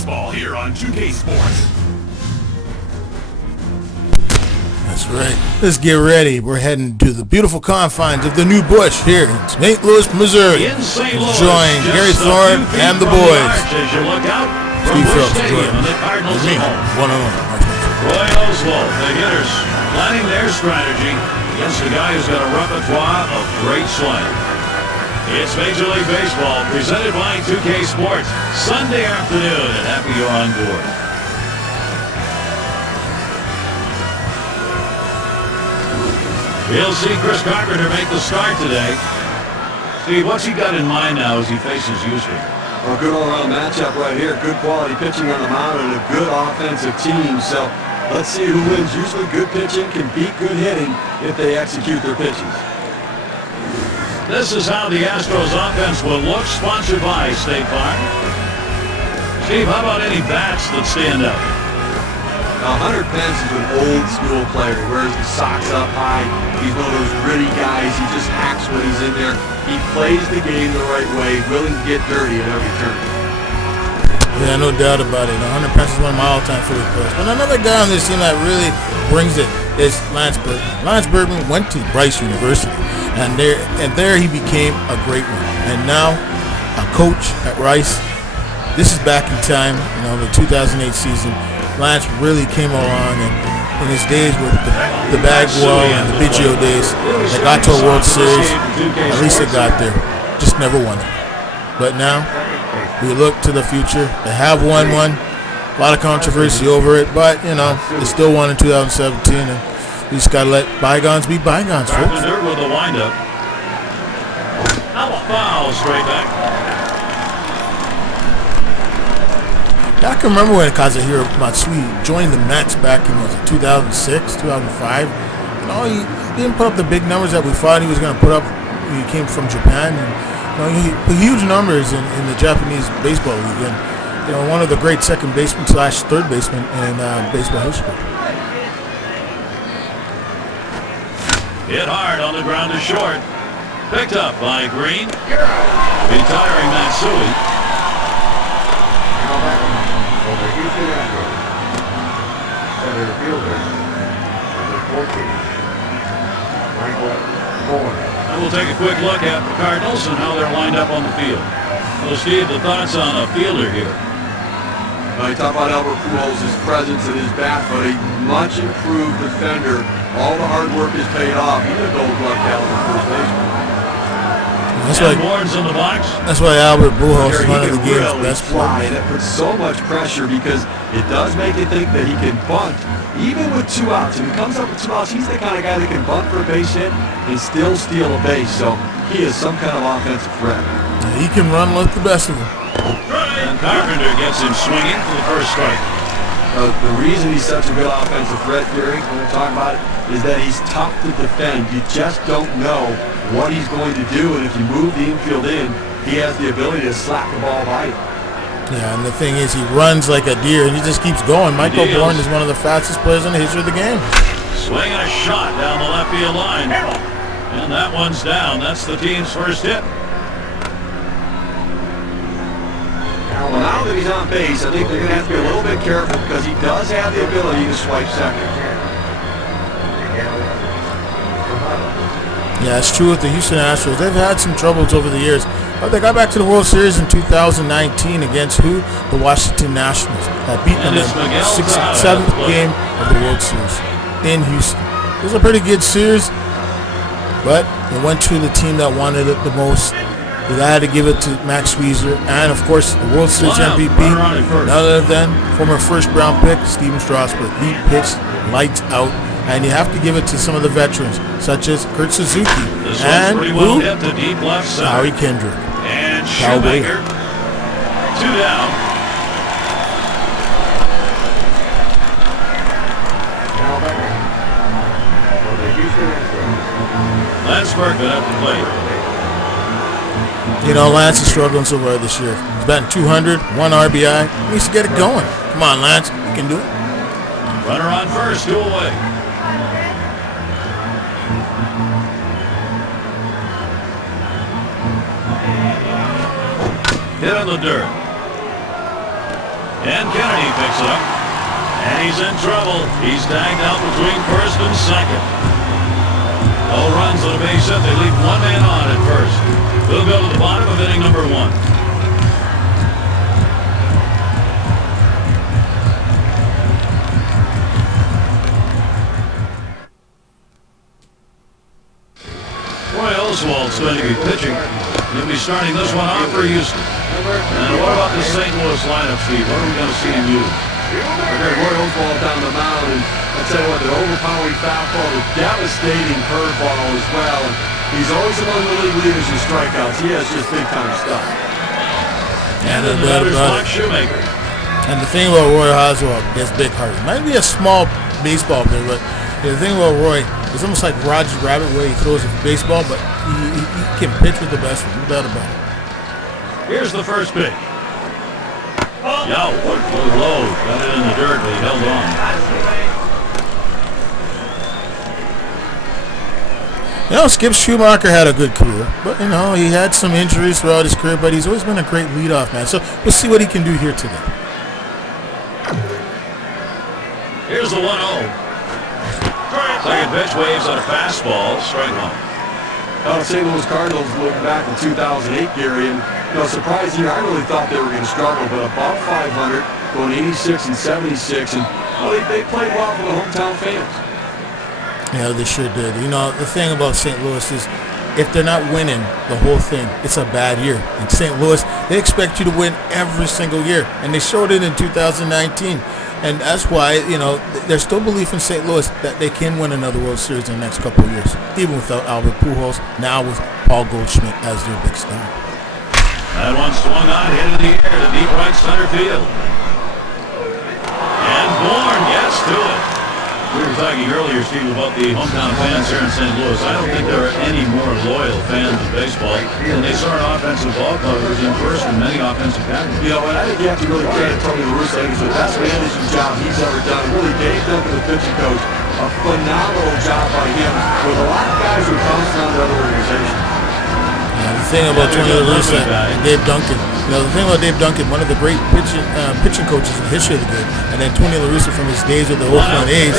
baseball here on 2K Sports. That's right. Let's get ready. We're heading to the beautiful confines of the New Bush here in St. Louis, Missouri. In St. Louis, join Gary Thorne and the boys. As you look out Steve Phillips Stadium and the Cardinals at home. One-on-one. Roy Oswald, the hitters, planning their strategy against a guy who's got a repertoire of great swing. It's Major League Baseball, presented by 2K Sports, Sunday afternoon, and happy you're on board. We'll see Chris Carpenter make the start today. Steve, what's he got in mind now as he faces Houston? A good all-around matchup right here. Good quality pitching on the mound and a good offensive team. So let's see who wins. Usually good pitching can beat good hitting if they execute their pitches. This is how the Astros offense will look, sponsored by State Farm. Steve, how about any bats that stand up? Now, Hunter Pence is an old-school player. He wears the socks up high. He's one of those gritty guys. He just hacks when he's in there. He plays the game the right way, willing to get dirty at every turn. Yeah, no doubt about it. Hunter Pence is one of my all-time favorite players. But another guy on this team that really brings it is Lance Berkman. Lance Berkman went to Rice University, and there he became a great one. And now, a coach at Rice. This is back in time, the 2008 season. Lance really came along, and in his days with the Bagwell and the Biggio days, they got to a World Series. At least they got there, just never won it. But now we look to the future. They have won one. A lot of controversy over it, but they still won in 2017, and we just gotta let bygones be bygones, folks. Carpenter with the windup. Foul straight back. I can remember when Kazuhiro Matsui joined the Mets back in 2006, 2005. He didn't put up the big numbers that we thought he was going to put up. He came from Japan, and he put huge numbers in the Japanese baseball league. And one of the great second baseman / third baseman in baseball history. Hit hard on the ground to short. Picked up by Green. Retiring Matsui. Center fielder, number 14, Michael Bowen. And we'll take a quick look at the Cardinals and how they're lined up on the field. Well, Steve, the thoughts on a fielder here? You talk about Albert Pujols' presence and his bat, but a much improved defender. All the hard work is paid off. He's a gold glove caliber first baseman. That's why Albert Pujols is one of the game's best players. And it puts so much pressure because it does make you think that he can bunt even with 2 outs. If he comes up with 2 outs, he's the kind of guy that can bunt for a base hit and still steal a base. So he is some kind of offensive threat. He can run like the best of them. And Carpenter gets him swinging for the first strike. The reason he's such a good offensive threat, Gary, when we're talking about it, is that he's tough to defend. You just don't know what he's going to do, and if you move the infield in, he has the ability to slap the ball by you. Yeah, and the thing is, he runs like a deer, and he just keeps going. Michael Bourne is one of the fastest players in the history of the game. Swinging a shot down the left field line. And that one's down. That's the team's first hit. Well, now that he's on base, I think they're going to have to be a little bit careful because he does have the ability to swipe second. Yeah, it's true with the Houston Astros. They've had some troubles over the years. But they got back to the World Series in 2019 against who? The Washington Nationals. That beat them in the 7th game of the World Series in Houston. It was a pretty good series, but they went to the team that wanted it the most. They had to give it to Max Scherzer, and of course the World Series MVP, none other than former first-round pick Steven Strasburg. He pitched lights out, and you have to give it to some of the veterans, such as Kurt Suzuki and who? Howie Kendrick. And Shoemaker, 2 down. Lance Berkman at the plate. Lance is struggling so far this year. He's batting 200, 1 RBI. He needs to get it going. Come on, Lance. You can do it. Runner on first, 2 away. Hit on the dirt. And Kennedy picks it up. And he's in trouble. He's tagged out between first and second. No runs on a base hit. They leave one man on at first. We'll go to the bottom of inning number 1. Oswald's going to be pitching. He'll be starting this one off for Houston. And what about the St. Louis lineup, Steve? What are we going to see him use? Roy Oswald down the mound, and I'll tell you what, the overpowering fastball, the devastating curveball as well. And he's always among the league leaders in strikeouts. He has just big-time stuff. And then the batter's Mark Shoemaker. And the thing about Roy Oswald is big heart. It might be a small baseball player, but the thing about Roy is almost like Roger Rabbit, where he throws a baseball, but he can pitch with the best one, no doubt about it. Here's the first pitch. Yo, low. Got it in the dirt, but he held on. You know, Skip Schumacher had a good career, but, you know, he had some injuries throughout his career, but he's always been a great leadoff man. So we'll see what he can do here today. Here's the 1-0. Second pitch, waves on a fastball, strike one. The St. Louis Cardinals looking back in 2008, Gary, and surprising, I really thought they were going to struggle, but above 500, going 86 and 76, and they played well for the hometown fans. Yeah, they sure did. You know, the thing about St. Louis is if they're not winning the whole thing, it's a bad year. In St. Louis, they expect you to win every single year, and they showed it in 2019. And that's why, you know, there's still belief in St. Louis that they can win another World Series in the next couple of years, even without Albert Pujols, now with Paul Goldschmidt as their big star. That one swung on, hit in the air to deep right center field. And Bourne gets to it. We were talking earlier, Steve, about the hometown fans here in St. Louis. I don't think there are any more loyal fans of baseball than they saw an offensive ball club who was in first in many offensive categories. You know, and I think you have to really credit Tony La Russa. He's the best managing job he's ever done. Really, Dave Duncan, the pitching coach, a phenomenal job by him with a lot of guys who come from other organizations. The thing about Tony La Russa and Dave Duncan, you know, the thing about Dave Duncan, one of the great pitching coaches in the history of the game, and then Tony La Russa from his days with the Oakland A's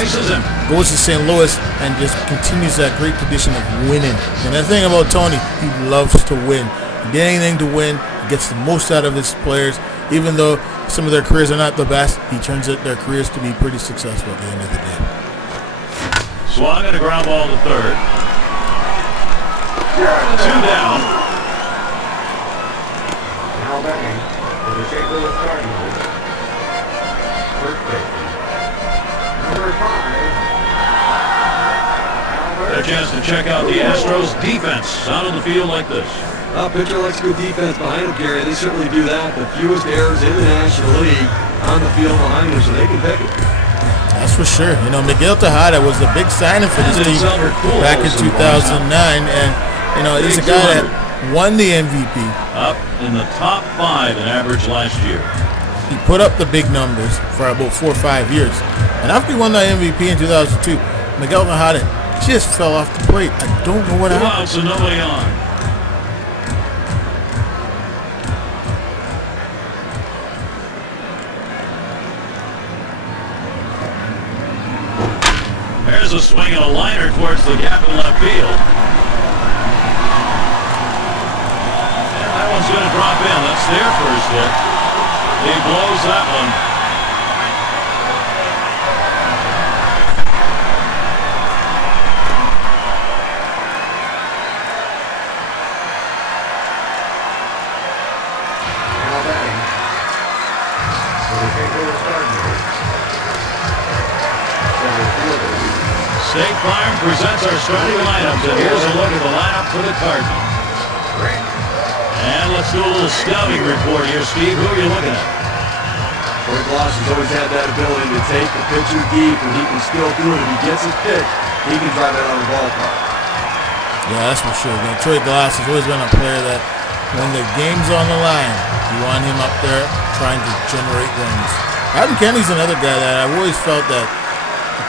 goes to St. Louis and just continues that great tradition of winning. And the thing about Tony, he loves to win. He did anything to win. He gets the most out of his players, even though some of their careers are not the best. He turns their careers to be pretty successful at the end of the day. Swung and a ground ball to third. 2 down. Batting for the St. Louis Cardinals. First baseman, number 5. A chance to check out the Astros defense out on the field like this. Pitcher likes good defense behind him, Gary. They certainly do that. The fewest errors in the National League on the field behind him, so they can pick it. That's for sure. You know, Miguel Tejada was the big signing for this team back in 2009, and you know, he's a guy that won the MVP. Up in the top 5 in average last year. He put up the big numbers for about 4 or 5 years. And after he won that MVP in 2002, Miguel Tejada just fell off the plate. I don't know what happened. So nobody on. There's a swing and a liner towards the gap in left field. One's going to drop in. That's their first hit. He blows that one. Now batting for the St. Louis Cardinals. State Farm presents our starting lineups, and here's a look at the lineup for the Cardinals. And let's do a little scouting report here, Steve. Who are you looking at? Troy Glass has always had that ability to take the pitcher deep, and he can still do it. If he gets his pitch, he can drive it out of the ballpark. Yeah, that's for sure. You know, Troy Glass has always been a player that when the game's on the line, you want him up there trying to generate runs. Adam Kennedy's another guy that I've always felt that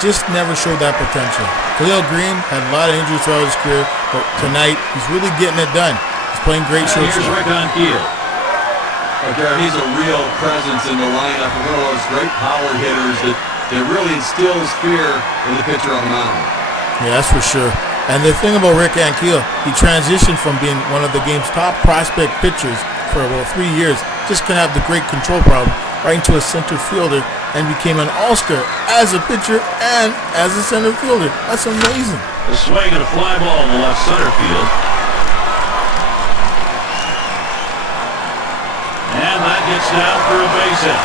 just never showed that potential. Khalil Green had a lot of injuries throughout his career, but tonight he's really getting it done. He's playing great shortstop. Here's Rick on Keel. Garrett, he's a real presence in the lineup, and one of those great power hitters that really instills fear in the pitcher on the mound. Yeah, that's for sure. And the thing about Rick Ankiel, he transitioned from being one of the game's top prospect pitchers for about 3 years, just couldn't have the great control problem, right into a center fielder, and became an all-star as a pitcher and as a center fielder. That's amazing. A swing and a fly ball in the left center field. And that gets down for a base hit.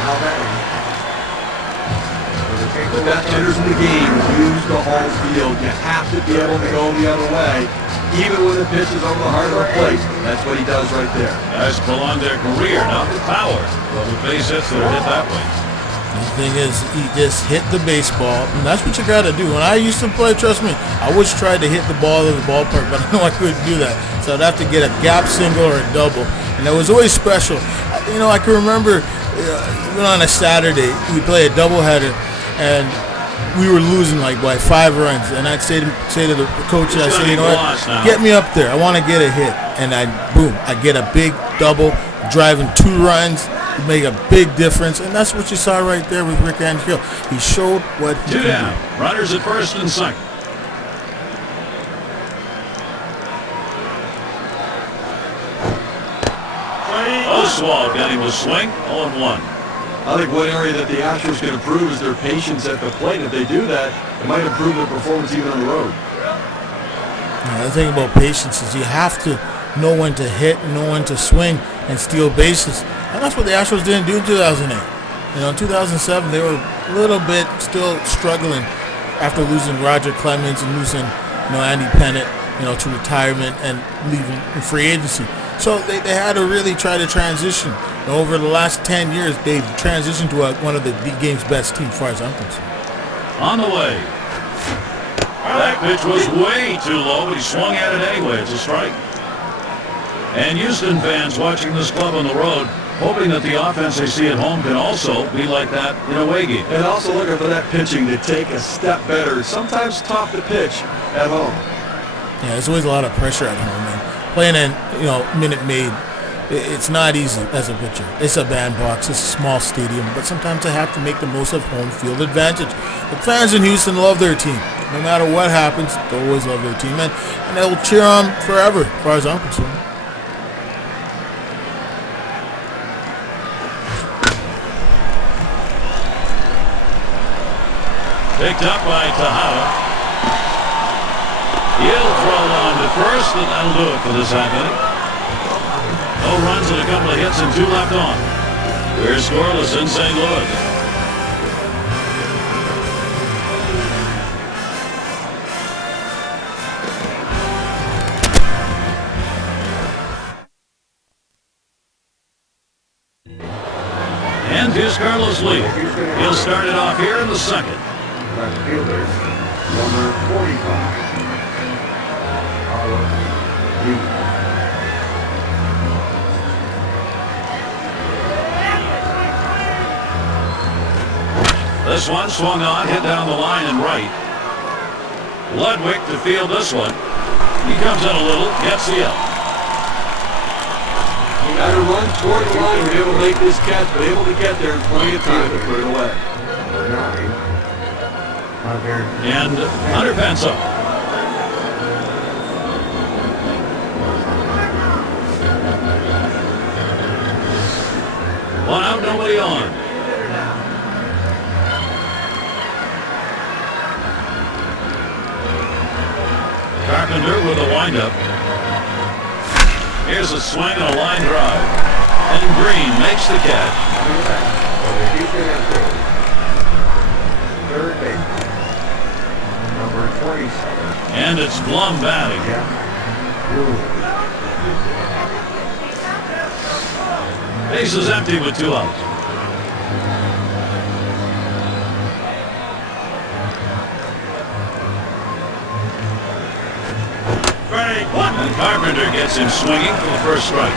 Now batting. The best hitters in the game use the whole field. You have to be able to go the other way, even when the pitch is over the heart of the plate. That's what he does right there. Guys prolong their career, not with power, but with base hits that are hit that way. The thing is, he just hit the baseball, and that's what you got to do. When I used to play, trust me, I always tried to hit the ball in the ballpark, but I know I couldn't do that. So I'd have to get a gap single or a double, and it was always special. I can remember even on a Saturday, we play a doubleheader, and we were losing like by 5 runs, and I'd say to the coach, I say, what, get me up there. I want to get a hit, and I get a big double, driving 2 runs. Make a big difference, and that's what you saw right there with Rick Ankiel. He showed what he 2 could down. do. Runners at first and second. Oswald got him to swing. 0-1. I think one area that the Astros can improve is their patience at the plate. If they do that, it might improve their performance even on the road. The thing about patience is you have to know when to hit and know when to swing and steal bases. And that's what the Astros didn't do in 2008. In 2007, they were a little bit still struggling after losing Roger Clemens and losing, Andy Pettitte, to retirement and leaving in free agency. So they had to really try to transition. And over the last 10 years, they've transitioned to one of the game's best teams, as far as I'm concerned. On the way. That pitch was way too low, but he swung at it anyway. It's a strike. And Houston fans watching this club on the road, hoping that the offense they see at home can also be like that in a away game. And also looking for that pitching to take a step better. Sometimes tough to pitch at home. Yeah, there's always a lot of pressure at home, man. Playing in, Minute Maid, it's not easy as a pitcher. It's a bandbox, it's a small stadium, but sometimes they have to make the most of home field advantage. The fans in Houston love their team. No matter what happens, they always love their team, and they'll cheer on forever, as far as I'm concerned. Picked up by Tejada. He'll throw on to first, and that'll do it for this half inning. No runs and a couple of hits and 2 left on. We're scoreless in St. Louis. And here's Carlos Lee. He'll start it off here in the second. Left fielder, number 45. Carlos Lee. This one swung on, hit down the line and right. Ludwig to field this one. He comes in a little, gets the out. You got to run toward the line to be able to make this catch, but able to get there in plenty of time to put it away. Number 9. And Hunter Pence up. One out, nobody on. Carpenter with a windup. Here's a swing and a line drive. And Green makes the catch. Third baseman, number 27. And it's Blum batting. Base is empty with 2 outs. And Carpenter gets him swinging for the first strike.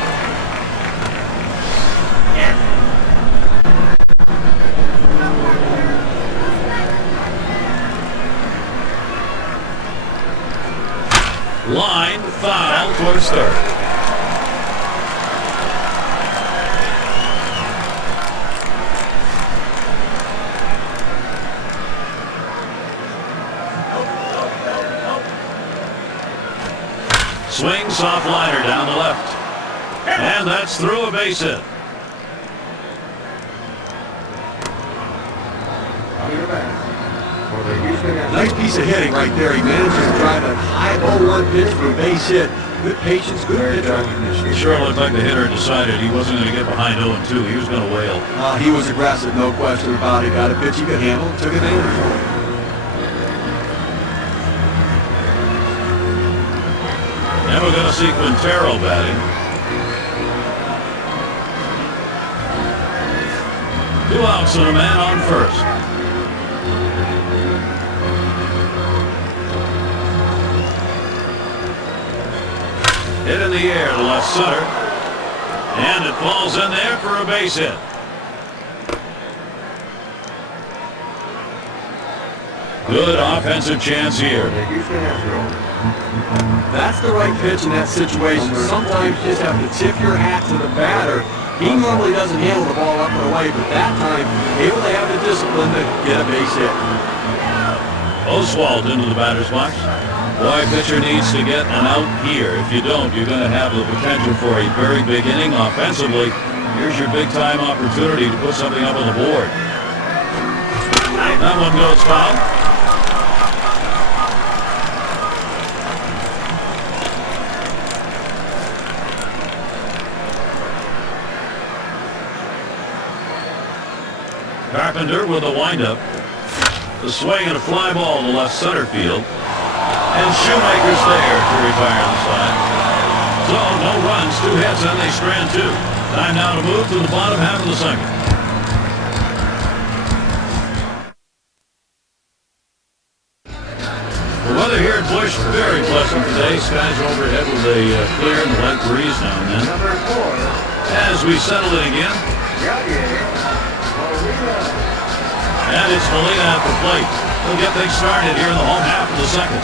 Line foul towards third. Swing, soft liner down the left. And that's through a base hit. Nice piece of hitting right there. He manages to drive a high 0-1 pitch for a base hit. Good patience, good pitch recognition. It sure looked like the hitter decided he wasn't going to get behind 0-2. He was going to wail. He was aggressive, no question about it. Got a pitch he could handle and took advantage of it. And we're going to see Quintero batting. 2 outs and a man on first. Hit in the air to left center. And it falls in there for a base hit. Good offensive chance here. That's the right pitch in that situation. Sometimes you just have to tip your hat to the batter. He normally doesn't handle the ball up and away, but that time, able to have the discipline to get a base hit. Oswald into the batter's box. Boy, pitcher needs to get an out here. If you don't, you're going to have the potential for a very big inning offensively. Here's your big-time opportunity to put something up on the board. That one goes foul. Carpenter with a windup. The swing and a fly ball to left center field. And Shoemaker's there to retire the side. So no runs, 2 hits, and they strand 2. Time now to move to the bottom half of the second. The weather here at Busch very pleasant today. Skies overhead with a clear and light breeze now and then. As we settle in again. And it's Molina at the plate. We'll get things started here in the home half of the second.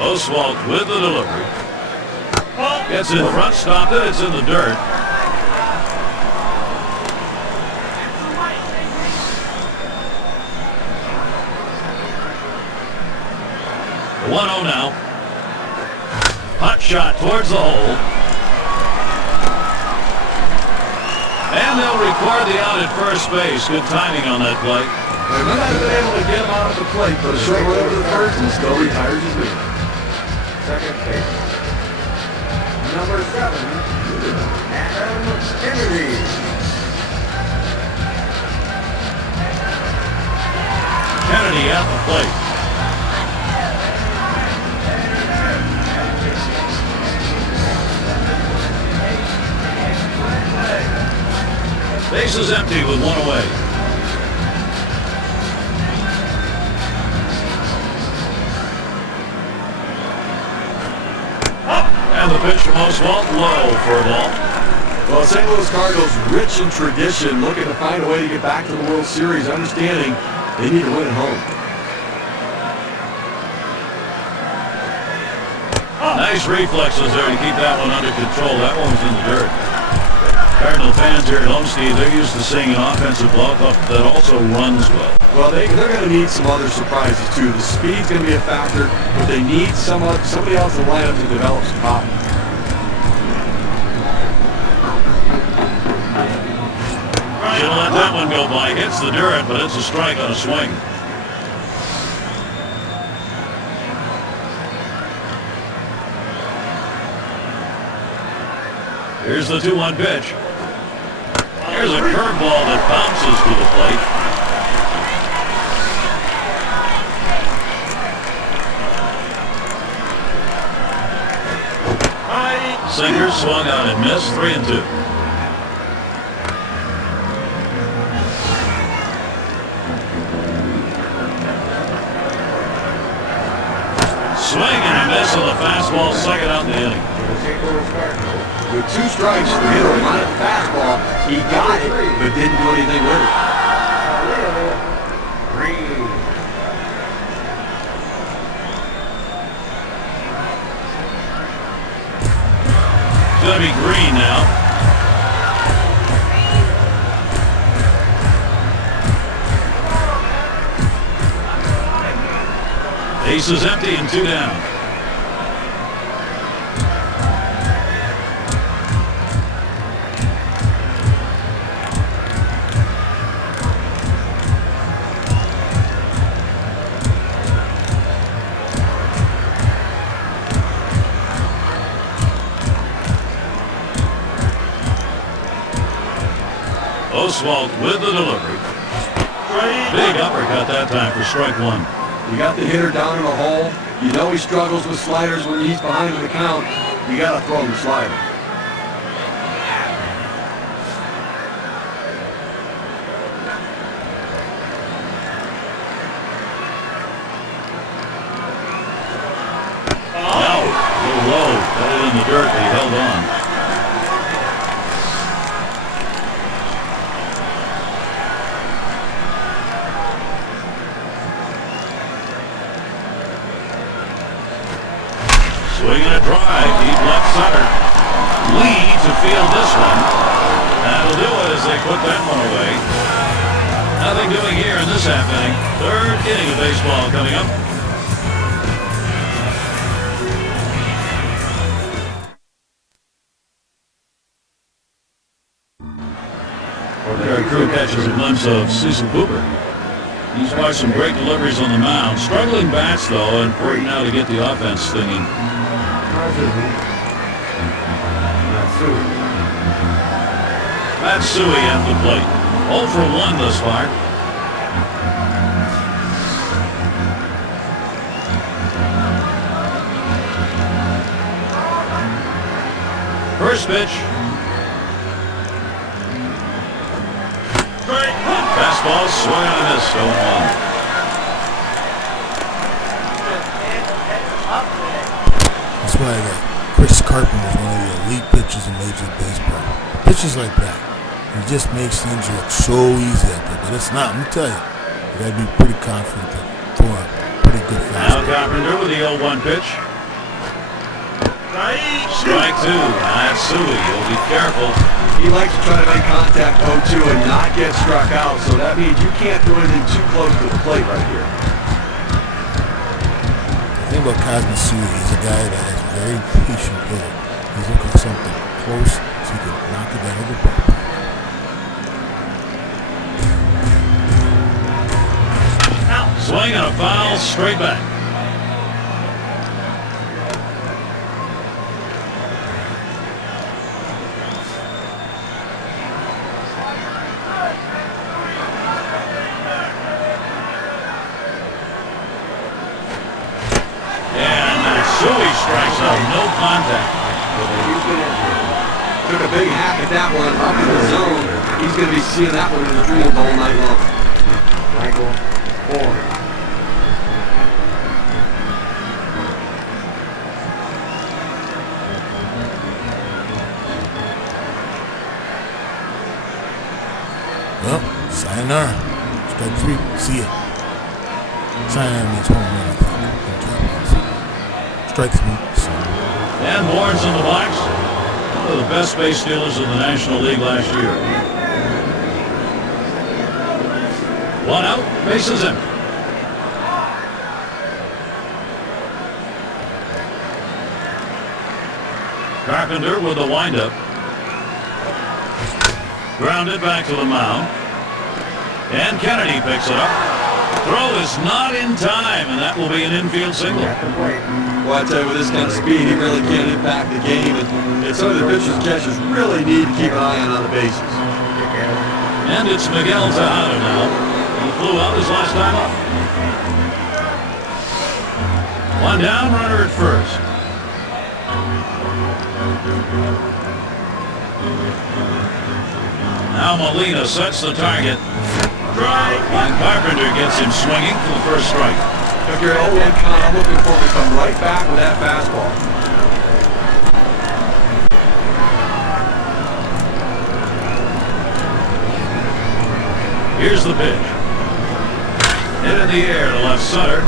Oswalt with the delivery. Gets in front, stopped it. It's in the dirt. The 1-0 now. Hot shot towards the hole. And they'll record the out at first base. Good timing on that play. They might not have been able to get him out of the plate, but a short run over the first and still retires his man. Second base. Number 7, Adam Kennedy. Kennedy at the plate. Base is empty with 1 away. And the pitch from Oswalt, low for a ball. Well, St. Louis Cardinals, rich in tradition, looking to find a way to get back to the World Series, understanding they need to win at home. Nice reflexes there to keep that one under control. That one was in the dirt. Cardinal fans here at home, Steve, they're used to seeing an offensive ball club that also runs well. Well, they're going to need some other surprises, too. The speed's going to be a factor, but they need somebody else in the lineup to develop some pop. Should have let that one go by. Hits the dirt, but it's a strike on a swing. Here's the 2-1 pitch. Here's a curveball that bounces to the plate. Singer swung out and missed, 3-2. Swing and a miss on the fastball, second out in the inning. Cardinals. With 2 strikes, the hitter wanted the fastball. He got it, but didn't do anything with it. Green. It's going to be Green now. Base is empty and 2 down. Oswalt with the delivery. Big uppercut that time for strike 1. You got the hitter down in a hole. You know he struggles with sliders when he's behind in the count. You got to throw him the slider. Now, a little low. Got it in the dirt, but he held on. Swinging a drive, deep left center. Lee to field this one. That'll do it as they put that one away. Nothing doing here in this half inning. 3rd inning of baseball coming up. Our crew catches a glimpse of Cecil Cooper. He's watched some great deliveries on the mound. Struggling bats, though, and important now to get the offense stinging. Matsui at the plate. 0 for 1 thus far. First pitch. Fastball, swing on a miss, 0-1. That's why Chris Carpenter is one of the elite pitchers in Major League Baseball. Pitches like that, he just makes things look so easy out there, but it's not. Let me tell you, you got to be pretty confident to throw a pretty good fastball. Now Carpenter with the 0-1 pitch. Strike 2. Matsui, you'll be careful. He likes to try to make contact 0-2 and not get struck out, so that means you can't do anything too close to the plate right here. The thing about Matsui, he's a guy that is very patient hitter. He's looking for something close so he can knock it down with the ball. Swing and a foul, straight back. Strikes out, no contact. Took a big hack at that one up in the zone. He's going to be seeing that one in his dreams all night long. Michael Ford. Well, sayonara. Strike 3. See ya. Sayonara means home run, I think. Strike 3. And Warren's in the box. One of the best base stealers in the National League last year. 1 out, bases empty. Carpenter with the windup. Grounded back to the mound. And Kennedy picks it up. Throw is not in time, and that will be an infield single. Well, I tell you, with this kind of speed, he really can't impact the game. And some of the pitchers' catchers really need to keep an eye on the bases. And it's Miguel Tejada now. He flew out his last time up. 1 down, runner at first. Now Molina sets the target. And Carpenter gets him swinging for the first strike. Took your 0-1 count. I'm looking for him to come right back with that fastball. pitch. Hit in the air to left center.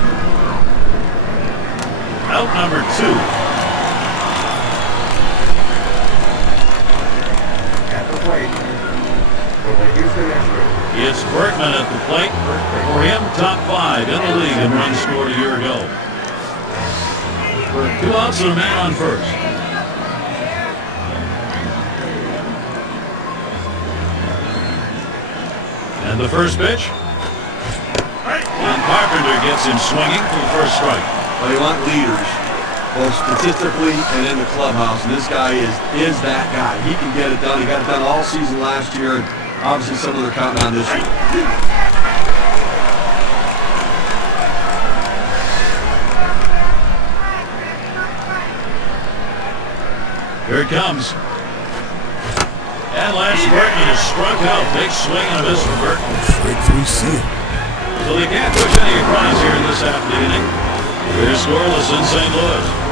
Out number 2. At the plate for the Houston Astros. It's Berkman at the plate. For him, top 5 in the league in runs scored a year ago. 2 outs and a man on first. And the first pitch. And Carpenter gets him swinging for the first strike. Well, you want leaders, both statistically and in the clubhouse, and this guy is that guy. He can get it done. He got it done all season last year, and obviously someone they're counting on this year. Here it comes. And Lance Berkman is struck out. Big swing and a miss from Berkman. Straight 3C. So they can't push any across here in this half of the inning. We're scoreless in St. Louis.